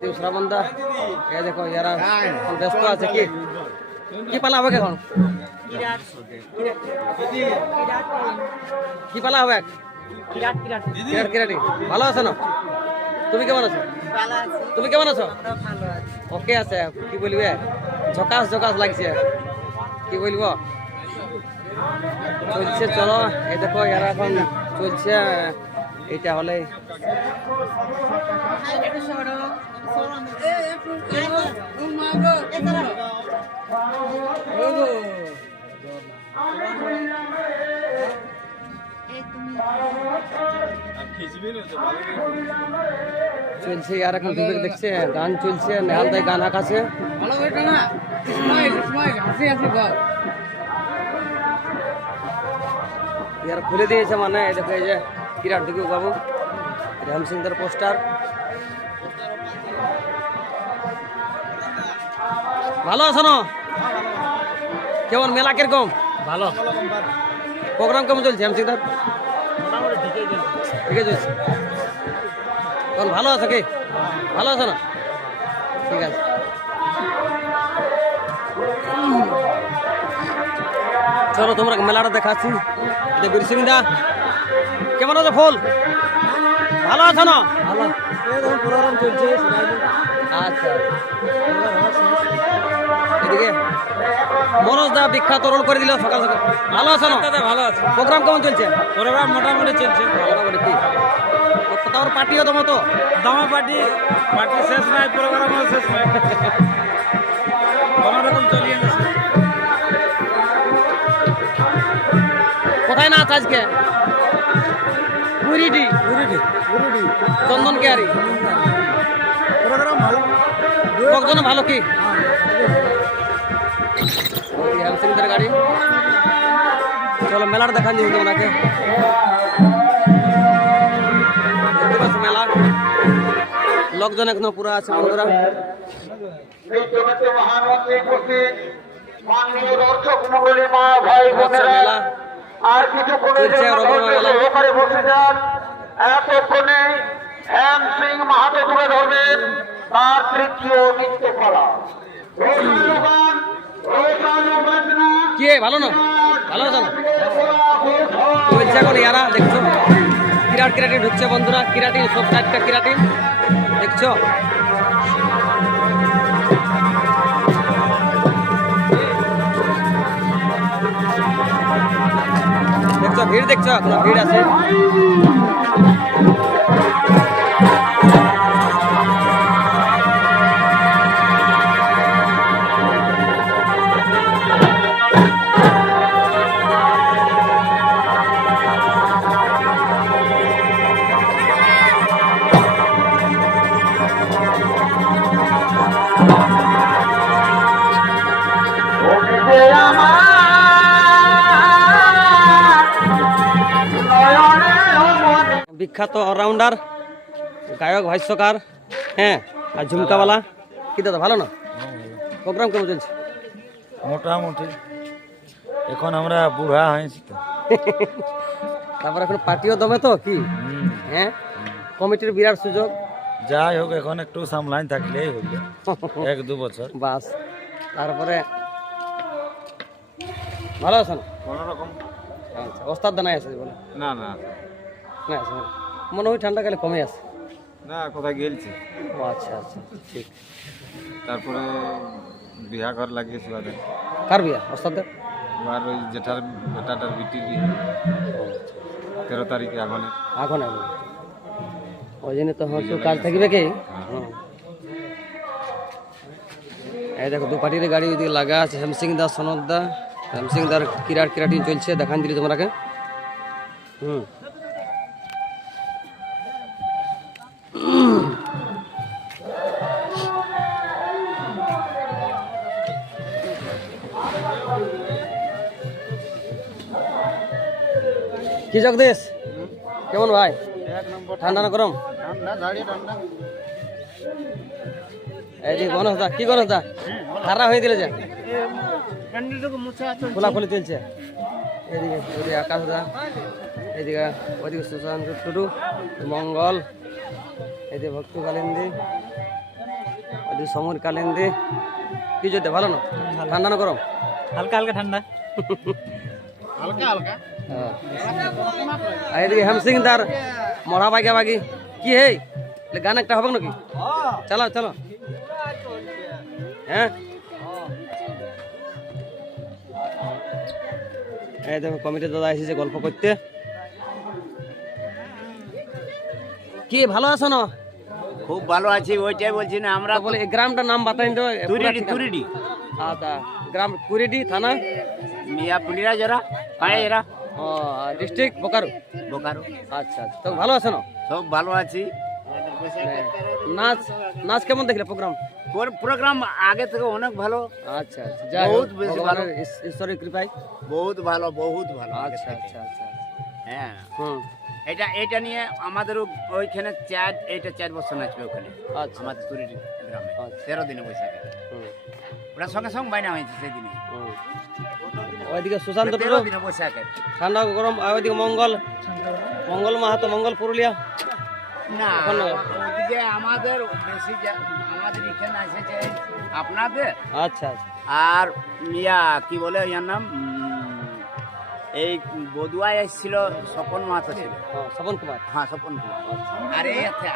এ দেখো ইয়ারা এখন ব্যস্ত আছে কি? কি পালা হবে এখন? কি পালা হবে কিরাট কিরাটি। ভালো আছো না? তুমি কেমন আছো? তুমি কেমন আছো? ওকে আছে কি বলবে? ঝকাস ঝকাস লাগছে। কি বলব? চলছে চলো। এই দেখো এরা এখন চলছে। এইটা হলে চলছে, আর এখন বিবেক দেখছে, গান চলছে, নেহাল দেয় গান আঁকাছে। ইয়ার খুলে দিয়েছে মানে দেখো যে কিরাট দিকে বাবু রাম সিং পোস্টার। ভালো আছো না? কেমন মেলা কীরকম? ভালো। প্রোগ্রাম কেমন চলছে রাম সিং ঠিকই চলছে। ঠিক আছে তখন ভালো আছো কি? ভালো আছো না? ঠিক আছে। চলো তোমরা মেলাটা দেখাচ্ছি এটা বীরসিং দা কেমন আছো ফুল? ভালো আছো না? ভালো। প্রোগ্রাম চলছে আচ্ছা। এদিকে মনোজ দা বিখ্যাত রোল করে দিল সকাল সকাল। ভালো আছো না? দাদা ভালো আছে। প্রোগ্রাম কেমন চলছে? প্রোগ্রাম মোটামুটি চলছে। মোটামুটি কি? তোমার পার্টিও তোমার তো? দামা পার্টি পার্টি শেষ নাই প্রোগ্রামও শেষ নাই। কোনো রকম চলিয়ে কোথায় নাচ আজকে? পুরিডি পুরিটি। পুরিটি। চন্দন কেয়ারি প্রোগ্রাম ভালো? লোকজন ভালো কি? হ্যামসিংদের গাড়ি চলো মেলার দেখান দিন তোমরাকে মেলা লোকজন এখনও পুরো আছে বন্ধুরা আর। সহকারে বসে যান এতক্ষণে শ্যাম সিং মাহাতো তুলে তার তৃতীয় নৃত্যকলা রোশানুগান, রোশানুবাজনা, কি এ, ভালো না। ভালো আছো না চলছে এখন ইয়ারা, দেখছ? কিরাট, কিরাটি ঢুকছে বন্ধুরা। কিরাটি, সব চারটা কিরাটি। দেখছ? দেখছ, ভিড় দেখছ? এখন ভিড় আছে। বিখ্যাত অলরাউন্ডার গায়ক ভাষ্যকার হ্যাঁ আর ঝুমকাওয়ালা। কি দাদা ভালো না? প্রোগ্রাম কেমন চলছে? মোটামুটি। এখন আমরা বুড়া হয়েছি তো। তারপর এখন পার্টিও দমে তো কি? হ্যাঁ কমিটির বিরাট সুযোগ। যাই হোক এখন একটু সামলাইন থাকলেই হইল এক দু বছর। বাস। তারপরে ভালো আছো না কোনো রকম। আচ্ছা ওস্তাদ দানাই আছে বলে। না না। না আছে মনে হয় ঠান্ডা কালে কমে আছে। না কোথায় গেলছি। ও আচ্ছা আচ্ছা ঠিক। তারপরে বিয়া ঘর লাগিয়েছি বাদে কার বিয়া? ওস্তাদের আর ওই জেঠার বেটাটার বিটির বিয়ে। তেরো তারিখে আগুনের এখন আগে ওই জন্য তো হয়তো কাজ থাকবে কি। এই দেখো দু পার্টির গাড়ি ওইদিকে লাগা আছে হেমসিং দা সনদ দা। হেমসিং দার কিরাট কিরাটিন চলছে দেখান দিলি তোমরাকে। হুম। কি জগদীশ? কেমন ভাই? ঠান্ডা না গরম? এই যে গণেশ দা কি গণেশ দা? খারাপ হয়ে দিলে যে। খোলাখুলি চলছে। এদিকে ওদিকে আকাশ দা। এদিকে ওদিকে সুশান্ত টুডু মঙ্গল। এদিকে ভক্ত কালিন্দি। যদি সময় কালীন দি কি যদি ভালো না? ঠান্ডা না গরম? হালকা হালকা ঠান্ডা। আর এদিকে হেমসিং তার মরা বাগা বাগি। কি হে গান একটা হবে নাকি? চলো চলো। হ্যাঁ? এই দেখো কমিটির দাদা এসেছে গল্প করতে। কি ভালো আছো না? খুব ভালো আছি ওইটাই বলছি না আমরা বলে এই গ্রামটার নাম বাতাইন তো তুরিডি তুরিডি। আচ্ছা গ্রাম কুড়িডি থানা? মিয়া পুলিরা যারা। পায়ে যারা ও ডিস্ট্রিক্ট বোকারো। বোকারো। আচ্ছা আচ্ছা। তো ভালো আছো সব ভালো আছি। নাচ নাচ কেমন দেখলে প্রোগ্রাম প্রোগ্রাম আগে থেকে অনেক ভালো। আচ্ছা আচ্ছা। বহুত বেশি ভালো। ঈশ্বরের কৃপায়। বহুত ভালো বহুত ভালো আচ্ছা আচ্ছা আচ্ছা হ্যাঁ। হুম। এটা এটা নিয়ে আমাদের ওইখানে চার এইটা চার বছর নাচবে ওখানে। আচ্ছা। আমাদের তুরিডি গ্রামে। আচ্ছা। তেরো দিনে বৈশাখে। ওটা সঙ্গে সঙ্গে বাইনা হয়েছে সেদিনে। ওইদিকে সুশান্ত ঠান্ডা গরম আর ওইদিকে মঙ্গল। মঙ্গল মাহাতো মঙ্গল পুরুলিয়া। না ওদিকে আমাদের বেশি আমাদের এখানে এসেছে আপনাদের? আচ্ছা আচ্ছা। আর ইয়া কি বলে ইয়ার নাম? এই বদুয়ায় এসেছিল স্বপন মাহাতো ছিল। ও, স্বপন কুমার। হ্যাঁ স্বপন কুমার। আর এই আছে,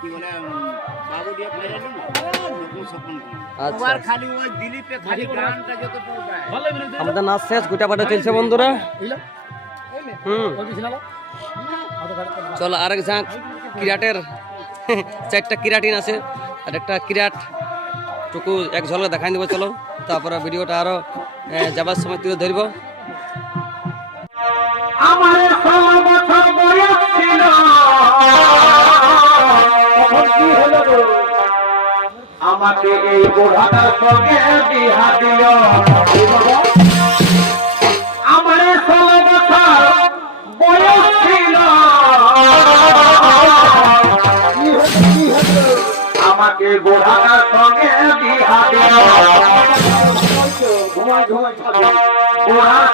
কি বলে বাবু দিয়ে কুমার। আচ্ছা, আচ্ছা। খালি ওই দিলীপে খালি গানটা যতটুকু গায় আমাদের নাচ শেষ গোটা পাটা চলছে বন্ধুরা। হুম। চলো আরেক ঝাঁক কিরাটের চারটা কিরাটিন আছে আর একটা কিরাট টুকু এক ঝলকে দেখাই দেবো চলো। তারপরে ভিডিওটা আরও যাবার সময় তুলে ধরবো। আমার ষোলো বছর বয়স ছিল? আমাকে এই সঙ্গে বিহা দিল আমার ষোলো বছর বয়স ছিল? আমাকে সঙ্গে বিহা দিল ঘুমাই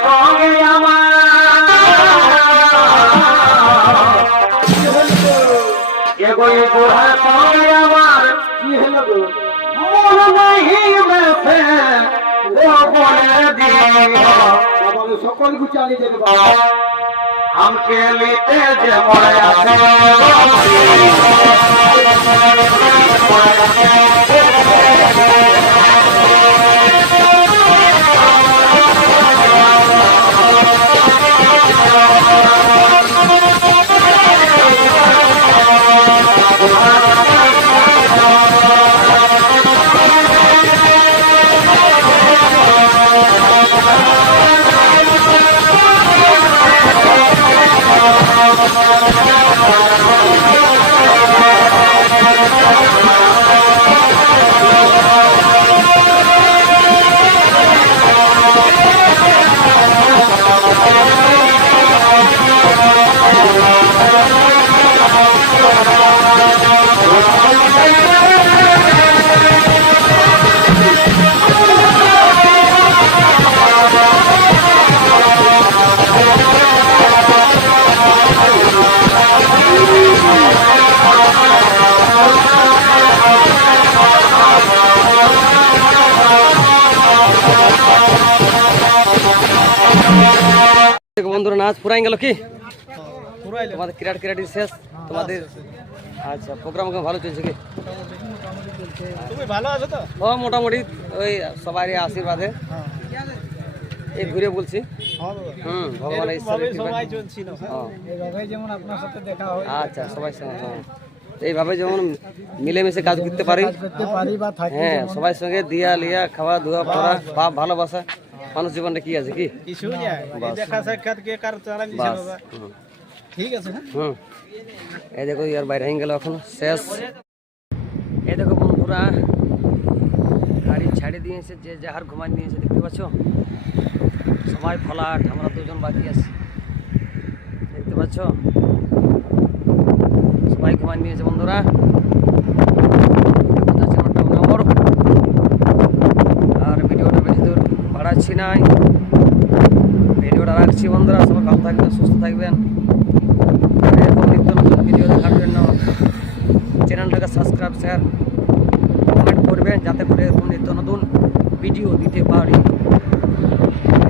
সঙ্গে আমার আমার কি হলো গো? মন নাহি মেসে ও বলে দিও সকল গুচালি দেবে আমকে লিতে যে মরে দেখো বন্ধুরা নাচ পুরাই গেল কি? তোমাদের কিরাট কিরাটি শেষ? তোমাদের আচ্ছা প্রোগ্রাম ভালো চলছে কি? ও মোটামুটি ওই সবারই আশীর্বাদে। এই ঘুরে বলছি। হুম ভগবানের হ্যাঁ। এইভাবে যেমন আপনার সাথে দেখা হয়। আচ্ছা সবাই সঙ্গে হ্যাঁ। এইভাবে যেমন মিলেমিশে কাজ করতে পারি। করতে পারি বা থাকি হ্যাঁ সবাই সঙ্গে দিয়া লিয়া খাওয়া ধোয়া পড়া ভাব ভালোবাসা। মানুষ জীবনটা কি আছে কি? কিছু দেখা সাক্ষাৎ কে কার দিছে বাবা। ঠিক আছে হ্যাঁ হুম। এই দেখো ইয়ার বাইরে হয়ে গেল এখন। শেষ। এই দেখো বন্ধুরা গাড়ি ছাড়ে দিয়েছে যে যাহার ঘুমাই নিয়েছে দেখতে পাচ্ছ? সবাই ফলাট আমরা দুজন বাকি আছি। দেখতে পাচ্ছ? সবাই ঘুমাই নিয়েছে বন্ধুরা এখন যাচ্ছে আমার টাউন নম্বর। আর ভিডিওটা বেশি দূর বাড়াচ্ছি নাই ভিডিওটা রাখছি বন্ধুরা, সবাই ভালো থাকবেন, সুস্থ থাকবেন। এরকম নিত্য নতুন ভিডিও দেখার জন্য চ্যানেলটাকে সাবস্ক্রাইব শেয়ার কমেন্ট করবেন, যাতে করে এরকম নিত্য নতুন ভিডিও দিতে পারি।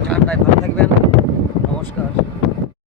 ঠান্ডায় ভালো থাকে